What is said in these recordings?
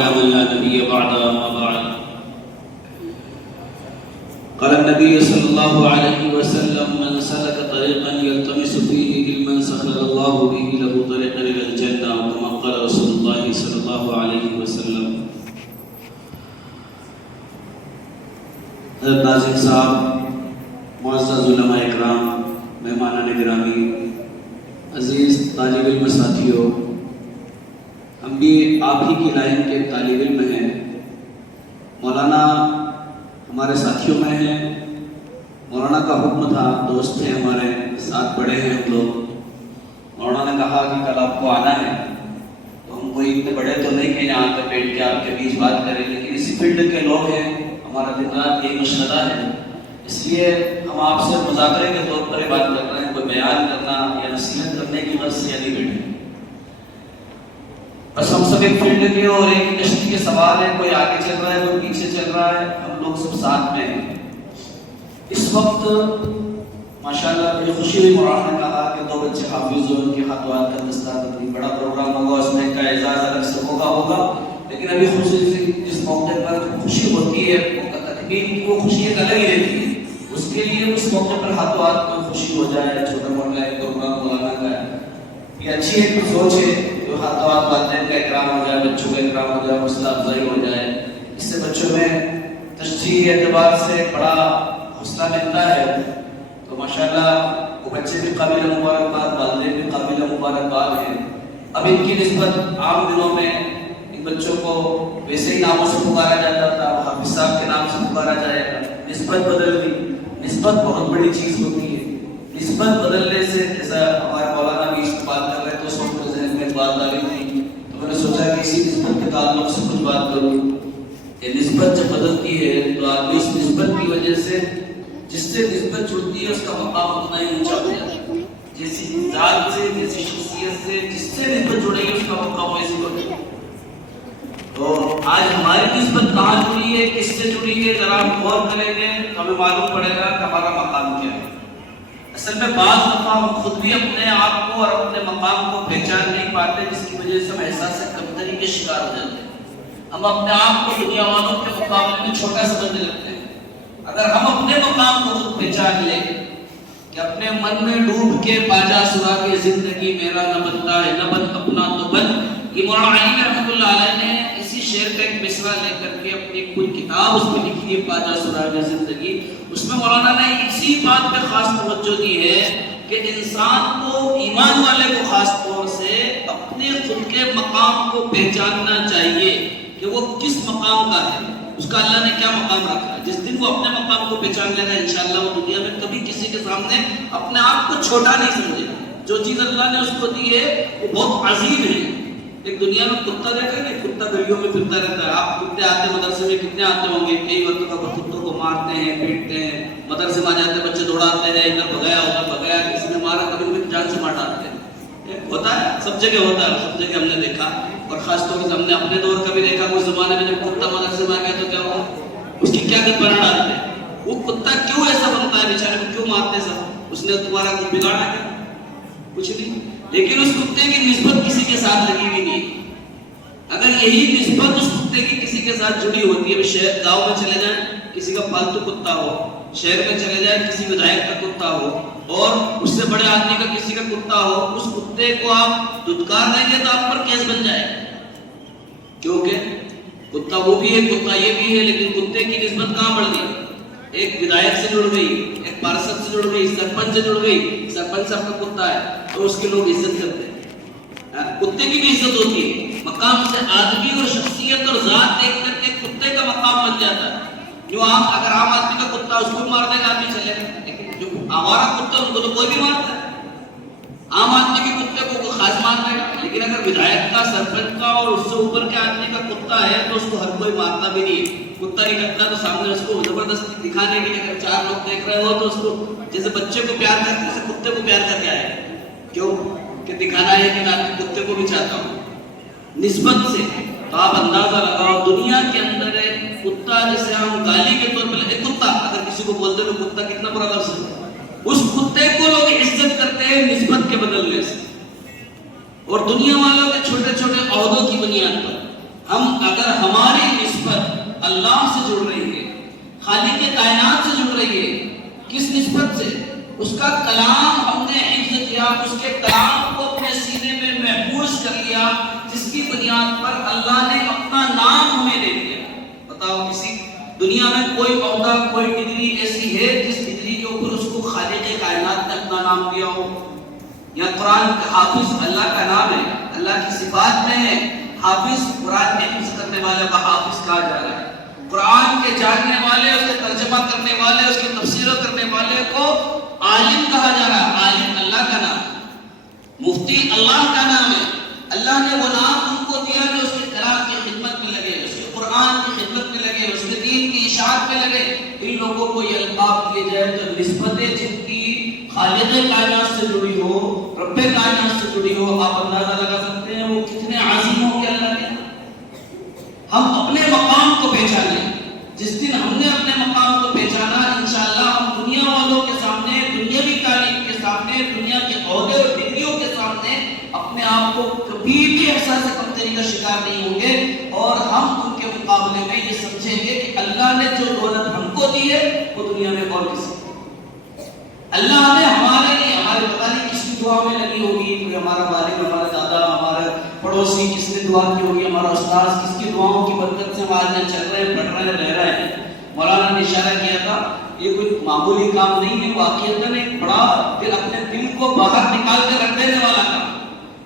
على من لا نبي بعد أما بعد قال النبي صلى الله عليه وسلم من سلك طريقا يلتمس فيه علما سهل الله به له طريقا إلى الجنة وكما قال رسول الله صلى الله عليه وسلم. حضرت ناظم صاحب، معزز علماء اکرام، مہمانان گرامی، عزیز طالب علم ساتھیوں، ہم بھی آپ ہی کی لائن کے طالب علم ہیں. مولانا ہمارے ساتھیوں میں ہیں. مولانا کا حکم تھا، دوست ہیں ہمارے، ساتھ پڑھے ہیں ہم لوگ. مولانا نے کہا کہ کل آپ کو آنا ہے، تو ہم کوئی اتنے بڑے تو نہیں کہ یہاں پہ بیٹھ کے آپ کے بیچ بات کریں، لیکن اسی فیلڈ کے لوگ ہیں. ہمارا دن رات یہی مشغلہ ہے، اس لیے ہم آپ سے مذاکرے کے طور پر بات کر رہے ہیں. کوئی بیان کرنا یا نصیحت کرنے کی غرض سے نہیں بیٹھے. بس ہم سب ایک فیلڈ کے اور ایک انڈسٹری کے سوال ہیں. کوئی آگے چل رہا ہے، کوئی پیچھے چل رہا ہے، ہم لوگ سب ساتھ میں ہیں. اس وقت ماشاءاللہ مجھے خوشی ہوئی، مولانا نے کہا کہ 2 بچے حافظ ہو، ان کے خطوات کا دستاویز بڑا پروگرام ہوگا، اس میں کا اعزاز الگ سے ہوگا. لیکن ابھی خصوصی جس موقع پر خوشی ہوتی ہے تکمیل کی، وہ خوشی ایک الگ ہی رہتی ہے. اس کے لیے اس موقع پر ہاتھوں کو خوشی ہو جائے. چھوٹا موٹا ایک پروگرام مولانا کا ہے، یہ اچھی ایک سوچ ہے. جو ہاتھوں والدین کا اکرام ہو جائے، بچوں کا اکرام ہو جائے، حوصلہ افزائی ہو جائے، اس سے بچوں میں تشجیع اعتبار سے بڑا حوصلہ ملتا ہے. تو ماشاءاللہ وہ بچے بھی قابل مبارکباد، والدین بھی قابل مبارکباد ہیں. اب ان کی نسبت عام دنوں میں ان بچوں کو ویسے ہی ناموں سے پکارا جاتا تھا، حافظ صاحب کے نام سے پکارا جائے گا. نسبت بدل گئی. نسبت بہت بڑی چیز ہوتی ہے. نسبت بدلنے سے، جیسا ہمارے مولانا بھی اس بات کر رہے تو اس وقت میرے ذہن میں بات آ رہی تھی، تو میں نے سوچا کہ اسی نسبت کے تعلق سے کچھ بات کروں. یہ نسبت جب بدلتی ہے تو آدمی اس نسبت کی وجہ سے، جس سے نسبت جڑتی ہے، اس کا مقام اتنا ہی اونچا ہو جاتا ہے. جیسی ذات سے، جیسی شخصیت سے، جس سے نسبت جڑے گی، اس کا مقام ویسے ہو جائے گا. تو آج ہماری نسبت کہاں جڑی ہے، کس سے جڑی ہے، ذرا ہم غور کریں گے تو ہمیں معلوم پڑے گا کہ ہمارا مقام کیا ہے. اصل میں بعض دفعہ ہم خود بھی اپنے آپ کو اور اپنے مقام کو پہچان نہیں پاتے، جس کی وجہ سے ہم احساس کمتری کے شکار ہو جاتے ہیں. ہم اپنے آپ کو دنیا والوں کے مقابلے میں چھوٹا سمجھنے لگتے ہیں. اگر ہم اپنے مقام کو خود پہچان لیں کہ اپنے من میں ڈوب کے باجا سرا کے زندگی میرا نہ بنتا ہے، نہ بن اپنا تو بن. یہ مولانا علی رحمۃ اللہ علیہ نے اسی شعر کا ایک مصرع لے کر کے اپنی کوئی کتاب اس میں لکھی ہے، باجا سرا کے زندگی. اس میں مولانا نے اسی بات پہ خاص توجہ دی ہے کہ انسان کو، ایمان والے کو خاص طور سے اپنے خود کے مقام کو پہچاننا چاہیے کہ وہ کس مقام کا ہے، اس کا اللہ نے کیا مقام رکھا ہے. جس دن وہ اپنے مقام کو پہچان لے گا، انشاءاللہ وہ دنیا میں کبھی کسی کے سامنے اپنے آپ کو چھوٹا نہیں سمجھے گا. جو چیز اللہ نے اس کو دی ہے وہ بہت عظیم ہے. ایک دنیا میں کتا دیکھا ہے کہ کتا گلیوں میں پھرتا رہتا ہے. آپ کتے آتے مدرسے میں کتنے آتے ہوں گے، کئی وقت کا کتوں کو مارتے ہیں، پیٹتے ہیں. مدرسے میں آ جاتے ہیں بچے دوڑاتے ہیں، ادھر بھگایا ادھر بھگایا، کسی نے مارا، کبھی کبھی جان سے مار ڈالتے ہیں. ہوتا ہے، سب جگہ ہوتا ہے، سب جگہ ہم نے دیکھا. اور خاص طور سے ہم نے اپنے دور کا بھی دیکھا. کوئی زمانے میں جب کتا مدرسے میں آ گیا تو کیا ہوا، اس کی کیا بنا ڈالتے ہیں. وہ کتا کیوں ایسا بنتا ہے بیچارے کو، کیوں مارتے سب؟ اس نے تمہارا کچھ بگاڑا کیا؟ کچھ نہیں. لیکن اس کتے کی نسبت کسی کے ساتھ لگی ہوئی نہیں. اگر یہی نسبت اس کتے کی کسی کے ساتھ جڑی ہوتی ہے، شہر گاؤں میں چلے جائیں کسی کا پالتو کتا ہو، شہر میں چلے جائیں کسی ودھائک کا کتا ہو، اور اس سے بڑے آدمی کا کسی کا کتا ہو، اس کتے کو آپ دھتکار دیں گے تو آپ پر کیس بن جائے گا. کیونکہ کتا وہ بھی ہے، کتا یہ بھی ہے. لیکن کتے کی نسبت کہاں بڑھ گئی؟ ایک ودھائک سے جڑ گئی، ایک پارشد سے جڑ گئی، سرپنچ سے جڑ گئی. سرپنچ صاحب کا کتا ہے تو اس کے لوگ عزت کرتے ہیں. کتے کی بھی عزت ہوتی ہے. مقام سے آدمی اور شخصیت اور ذات دیکھ کر کے کتے کا مقام بن جاتا ہے. جو اگر عام آدمی کا کتا اس کو مار دے گا آدمی چلے گا، لیکن جو آوارہ کتا ان کو تو کوئی بھی مارتا ہے. عام آدمی کے کتے کو خاص مار دے گا، لیکن اگر ودھائک کا، سرپنچ کا اور اس سے اوپر کے آدمی کا کتا ہے تو اس کو ہر کوئی مارتا بھی نہیں ہے. کتا نہیں کرتا تو سامنے اس کو زبردستی دکھانے کے لیے اگر 4 لوگ دیکھ رہے ہو تو اس کو جیسے بچے کو پیار کرتے ہیں کتے کو پیار کر کے آئے. کیوں کہ دکھانا ہے کہ میں کتے کو بھی چاہتا ہوں. نسبت سے تو آپ اندازہ لگاؤ، دنیا کے اندر ایک کتا جسے ہم گالی کے طور پر، ایک کتا اگر کسی کو بولتے تو کتا کتنا برا لفظ ہے، اس کتے کو لوگ عزت کرتے ہیں نسبت کے بدلنے سے. اور دنیا والوں کے چھوٹے چھوٹے عہدوں کی بنیاد پر ہم اگر ہماری نسبت اللہ سے جڑ رہی ہے، خالق کائنات سے جڑ رہی ہے، کس نسبت سے؟ اس کا کلام ہم نے حفظ کیا، اس کے کلام کو اپنے سینے میں محفوظ کر لیا، جس کی بنیاد پر اللہ نے اپنا نام ہمیں دے دیا۔ بتاؤ کسی دنیا میں کوئی عہدہ، کوئی ڈگری ایسی ہے جس ڈگری کے اوپر اس کو خالق کائنات نے اپنا نام دیا ہو؟ یا قرآن کا حافظ اللہ کا نام ہے، اللہ کی صفات میں ہے حافظ، قرآن کے حفظ کرنے والے کا حافظ کہا جا رہا ہے، قرآن کے جاننے والے، اس کے ترجمہ کرنے والے، اس کی تفسیر کرنے والے کو عالم کہا جا رہا ہے۔ عالم اللہ کا نام ہے، مفتی اللہ کا نام ہے۔ اللہ نے وہ نام ان کو دیا کہ اس کے کلام کی خدمت میں لگے، اس کے قرآن کی خدمت میں لگے، اس کے دین کی اشاعت میں لگے۔ ان لوگوں کو یہ القاب دیے جائے تو نسبتیں جن کی خالق کائنات سے جڑی ہو، رب کائنات سے جڑی ہو، آپ اندازہ لگا سکتے ہیں وہ کتنے عظیم ہوں گے اللہ کے۔ ہم اپنے مقام کو پہچانیں، جس دن ہم نے اپنے مقام کو پہچانا، انشاءاللہ ہم دنیا والوں کے سامنے، دنیاوی تعلیم کے سامنے، دنیا کے عہدے اور ڈگریوں کے سامنے اپنے آپ کو کبھی بھی احساس کمتری کا شکار نہیں ہوں گے، اور ہم ان کے مقابلے میں یہ سمجھیں گے کہ اللہ نے جو دولت ہم کو دی ہے وہ دنیا میں اور کسی کو، اللہ نے ہمارے لیے، ہمارے پتہ نہیں کس کی دعا میں لگی ہوگی، کوئی ہمارا والد، ہمارا دادا، ہمارا پڑوسی کس نے دعا کی ہوگی، ہمارا استاد کس کی دعاؤں کی برکت سے ہم آج میں چل رہے ہیں، پڑھ رہے ہیں، رہ رہے ہیں۔ مولانا نے اشارہ کیا تھا یہ کوئی معمولی کام نہیں ہے، واقعیتاً ایک بڑا دل، اپنے دل کو باہر نکال کے رکھ دینے والا کام۔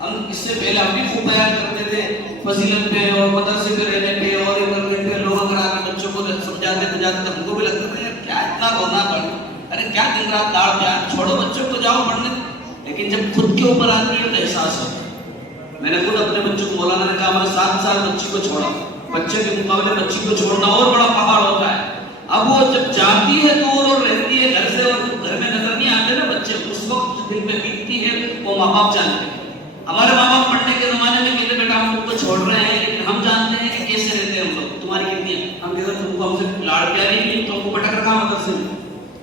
ہم اس سے پہلے ہم بھی خوب بیان کرتے تھے فضیلت پہ اور مدرسے پہ رہنے پہ اور ادھر پہ، لوگ اگر آ کے بچوں کو سمجھاتے بجاتے تو ہم کو بھی لگتا تھا یار کیا اتنا رونا پڑ، ارے کیا دن رات داڑ پیار، چھوڑو بچوں کو جاؤ پڑھنے۔ لیکن جب خود کے اوپر آتی ہے تو احساس ہوتا ہے۔ میں نے خود اپنے بچوں کو، مولانا نے کہا میں 7 سال بچی کو چھوڑا، بچے کے مقابلے بچی کو چھوڑنا اور بڑا پہاڑ ہوتا ہے۔ اب وہ جب جاتی ہے دور اور رہتی ہے گھر سے اور گھر میں نظر نہیں آتے نا بچے، اس وقت دل میں بیتتی ہے، وہ ماں باپ جانتے ہیں۔ ہمارے ماں باپ پڑھنے کے زمانے میں کہتے بیٹا ہم لوگ تو چھوڑ رہے ہیں، لیکن ہم جانتے ہیں کہ کیسے رہتے ہیں ہم لوگ، تمہاری کتنی ہے، ہم کہتے ہیں تم کو ہم سے لاڑ پیاری نہیں، تم کو پٹک رکھا مدرسے میں،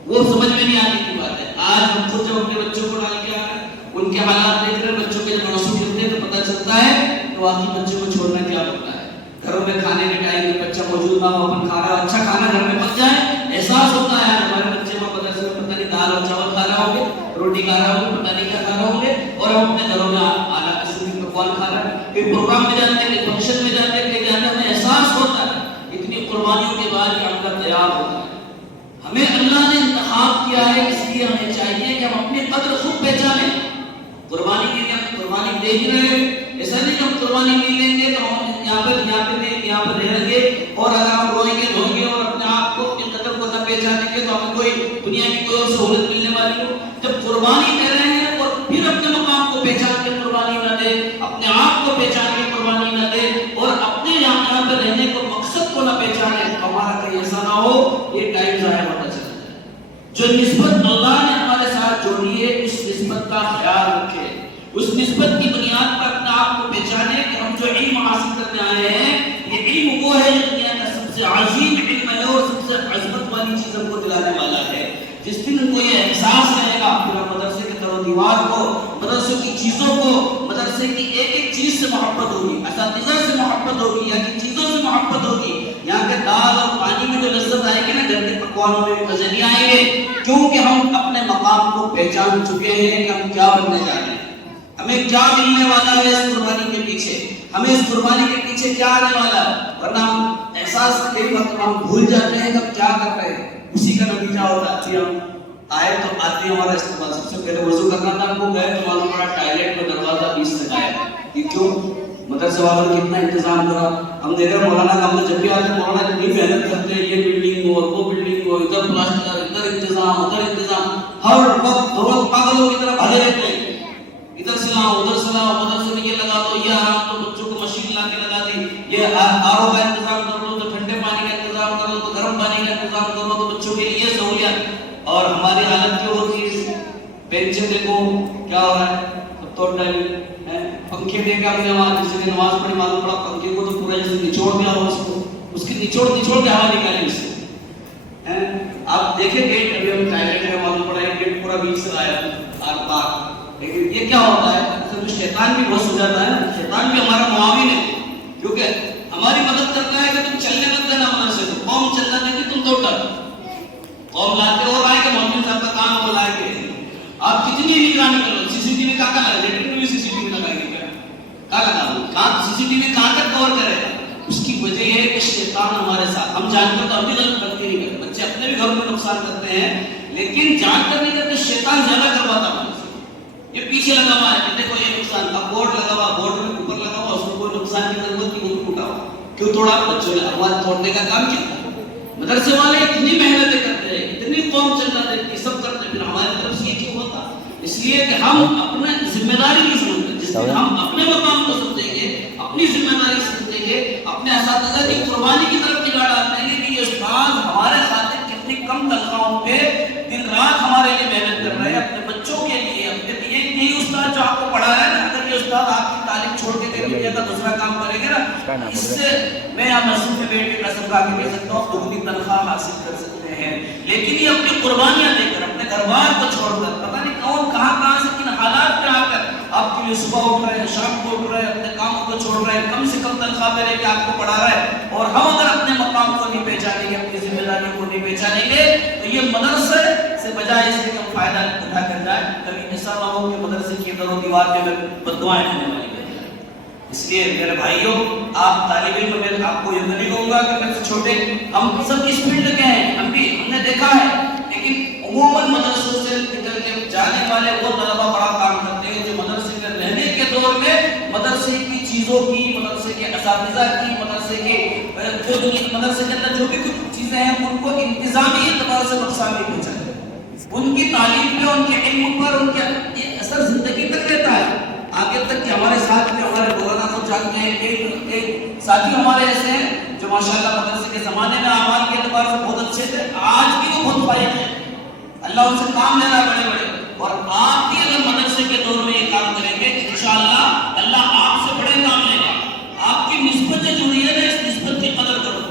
وہ سمجھ میں نہیں آنے کی بات ہے۔ آج ہم خود جب اپنے بچوں کو ڈال کے آ رہے ہیں، ان کے حالات دیکھ رہے ہیں، بچوں کے جب آنسو گرتے ہیں تو پتہ چلتا ہے کہ واقعی بچوں کو چھوڑنا کیا ہوتا ہے۔ گھروں میں کھانے کے ٹائم میں بچہ موجود نہ ہو، اپن کھا رہا ہے، اچھا کھانا گھر میں پک جائے، احساس ہوتا ہے ہمارے بچے کو مدرسے میں پتہ نہیں دال اور چاول کھا رہا ہوں گے، روٹی کھا رہا ہوں گے، پتہ نہیں کیا کھا رہا ہوں گے، اور ہم اپنے گھروں میں اعلیٰ قسم کی پکوان کھا رہے ہیں۔ ایک پروگرام میں جاتے ہیں، ایک فنکشن میں جاتے ہیں، کہیں جاتے ہیں، ہمیں احساس ہوتا ہے اتنی قربانیوں کے بعد یہ عمل تیار ہوتا ہے۔ ہمیں اللہ نے انتخاب کیا ہے، اس لیے ہمیں چاہیے کہ ہم اپنی قدر خود پہچانیں۔ قربانی کے لیے ہم قربانی دے ہی رہے ہیں، ایسا نہیں کہ ہم قربانی نہیں لیں گے تو ہم یہاں پر رہیں گے، اور اگر ہم روئیں گے دھوئیں گے اور اپنے آپ کو اپنی قدر کو نہ پہچانیں گے تو ہمیں کوئی دنیا کی کوئی اور سہولت ملنے والی ہو۔ جب قربانی دے رہے ہیں اور پھر اپنے مقام کو پہچان کے قربانی نہ دے، اپنے آپ کو پہچان کے قربانی نہ دے، اور اپنے یہاں پہ رہنے کو مقصد کو نہ پہچانے، ہمارا کہیں ایسا نہ ہو یہ ٹائم ضائع ہوتا چلا جائے۔ جو نسبت اللہ نے ہمارے ساتھ جوڑی ہے، اس نسبت کا خیال رکھے، اس نسبت کی بنیاد پر اپنے آپ کو پہچانے کہ ہم جو علم حاصل کرنے آئے ہیں، یہ علم وہ ہے جو دنیا کا سب سے عظیم علم ہے اور سب سے عظمت والی چیز ہم کو دلانے والا ہے۔ جس دن کو یہ احساس رہے گا، پھر مدرسے کے در و دیوار کو، مدرسے کی چیزوں کو، مدرسے کی ایک ایک چیز سے محبت ہوگی، اساتذہ سے محبت ہوگی، یہاں کی چیزوں سے محبت ہوگی، یہاں کے دال اور پانی میں جو لذت آئے گی نا، گھر کے پکوانوں میں بھی مزے نہیں آئیں گے، کیونکہ ہم اپنے مقام کو پہچان چکے ہیں کہ ہم کیا بننے جا رہے ہیں، ہمیں کیا ملنے والا ہے اس قربانی کے پیچھے، ہمیں اس قربانی کے پیچھے کیا آنے والا ہے۔ ورنہ ہم احساس کئی وقت ہم بھول جاتے ہیں کہ ہم کیا کر رہے ہیں، اسی کا نتیجہ ہوتا ہے کہ ہم آئے تو آتے ہیں ہمارا استعمال، سب سے پہلے وضو کرنا تھا، ہم کو گئے تو معلوم پڑا ٹائلٹ میں دروازہ 20 تک آیا، یہ کیوں؟ مدرسے والوں نے کتنا انتظام کرا۔ ہم دیکھ رہے مولانا کا، ہم نے جب بھی آتے ہیں مولانا کتنی محنت کرتے ہیں، یہ بلڈنگ ہو اور وہ بلڈنگ ہو، ادھر پلاسٹر، ادھر انتظام، ادھر انتظام، ہر وقت پاگلوں کی طرح بھاگے رہتے ہیں، ادھر سے لاؤ ادھر سے لاؤ، مدرسے میں یہ لگا دو، یہ آرام تو بچوں کو مشین لا کے لگا دی، یہ آرو کا انتظام کر لو تو ٹھنڈے پانی کا انتظام کر لو تو گرم پانی کا انتظام کر لو تو بچوں کے لیے سہولیات۔ اور ہماری حالت کیا ہوتی ہے، بینچیں دیکھو کیا ہو رہا ہے، اب تو پنکھے دے کے ہم نے وہاں کسی نے نماز پڑھی، معلوم پڑا پنکھے کو تو پورا جیسے نچوڑ دیا ہو، اس کی نچوڑ کے ہوا نکالی اس سے۔ آپ دیکھیں گیٹ، ابھی ہم ٹائلٹ ہے، معلوم پڑا ہے گیٹ پورا بیچ سے آیا آر پار، لیکن یہ کیا ہوتا ہے، اصل میں شیطان بھی بہت ہو جاتا ہے نا، شیطان بھی ہمارا معاون ہے، کیونکہ ہماری مدد کرتا ہے کہ تم چلنے مت دینا مدرسے کو، قوم چلنا دیتی تم دوڑ ڈالو، قوم لاتے ہو رہا ہے کہ مولوی صاحب کا کام وہ لائے کے آپ کتنی نگرانی کرو، سی سی ٹی وی کہاں لگا، لیٹرین میں سی سی ٹی وی لگائے گی کیا، کہاں لگا دو، کہاں سی سی ٹی وی کہاں تک کور کرے گا؟ اس کی وجہ یہ ہے کہ شیطان ہمارے ساتھ، ہم جان کر تو ہم بھی غلط غلطی نہیں کرتے، بچے اپنے بھی گھروں میں نقصان کرتے ہیں لیکن جان کر نہیں کرتے، شیطان زیادہ کرواتا ہمارے سے، یہ پیچھے لگا ہوا ہے، دیکھو یہ نقصان، اب بورڈ لگا ہوا، بورڈ میں اوپر لگا ہوا، اس کو کوئی نقصان کی ضرورت نہیں، وہ ٹوٹا ہوا، کیوں توڑا؟ بچوں نے آواز توڑنے کا کام کیا؟ مدرسے والے اتنی محنتیں کرتے ہیں، اتنی قوم چلنا دیتی، سب کرتے ہیں، پھر ہماری طرف سے یہ کیوں ہوتا؟ اس لیے کہ ہم اپنے ذمہ داری نہیں سمجھتے، جس دن ہم اپنے مقام کو سمجھیں گے، اپنی ذمہ داری سمجھیں گے، اپنے اساتذہ کی قربانی کی طرف نگاہ ڈالیں گے کہ یہ استاد ہمارے خاطر کتنی کم تنخواہوں پہ دن رات ہمارے لیے محنت کر رہے ہیں، اپنے بچوں کے لیے، اپنے یہی استاد جو آپ کو پڑھا رہا ہے نا، اگر یہ استاد آپ کی تعلیم چھوڑ کے کہیں دنیا کا دوسرا کام کرے گا نا، اس سے میں یہاں مسجد میں بیٹھ کے قسم کھا کے کہہ سکتا ہوں دگنی تنخواہ حاصل کر سکتے ہیں، لیکن یہ اپنی قربانیاں دے کر، اپنے گھر بار کو چھوڑ کر، پتہ نہیں کون کہاں سے کن حالات میں آ کر آپ کے لیے صبح اٹھ رہے ہیں، شام کو اٹھ رہے ہیں، اپنے کاموں کو چھوڑ رہے ہیں، کم سے کم تنخواہ پہ لے کے آپ کو پڑھا رہا ہے، اور ہم اگر اپنے مقام کو نہیں پہچانیں گے، اپنی ذمہ داریوں کو نہیں پہچانیں گے تو یہ مدرسے سے بجائے اس کے ہم فائدہ اٹھا کر جائیں، کبھی ایسا نہ ہو کہ مدرسے کی در و دیوار پہ بد دعائیں ہونے والی ہے۔ اس لیے میرے بھائیوں، آپ طالب علم، میں آپ کو یہ نہیں کہوں گا کہ میرے سے چھوٹے، ہم سب اس فیلڈ کے ہیں، ہم نے دیکھا ہے، لیکن عموماً مدرسوں سے نکل کے جانے والے وہ طلبہ بڑا کام کرتے ہیں جو مدرسے میں رہنے کے دور میں مدرسے کی چیزوں کی، مدرسے کے اساتذہ کی، مدرسے کے مدرسے کے اندر جو بھی کچھ چیزیں ہیں ان کو انتظامی اعتبار سے نقصان نہیں پہنچاتے، ان کی تعلیم پہ، ان کے علم پر ان کے اثر زندگی تک رہتا ہے، آگے تک کہ ہمارے ساتھ میں ہمارے مولانا کو جانتے ہیں، ایک ساتھی ہمارے ایسے ہیں جو ماشاءاللہ مدرسے کے زمانے میں اعمال کے اعتبار سے بہت اچھے تھے، آج بھی وہ بہت فائق ہیں، اللہ ان سے کام لینا بڑے بڑے، اور آپ بھی اگر مدرسے کے دور میں یہ کام کریں گے انشاءاللہ اللہ آپ سے بڑے کام لے گا، آپ کی نسبت جو جڑی ہے نا، اس نسبت کی قدر کرو۔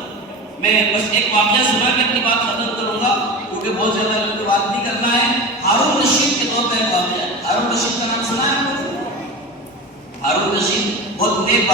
میں بس ایک واقعہ سنا کے اپنی بات ختم کروں گا کیونکہ بہت زیادہ لوگوں کی بات نہیں کرنا ہے۔ ہارون رشید کے دور کا ایک واقعہ ہے، ہارون رشید کا نام سنا ہے آپ کو؟ ہارون رشید بہت نیک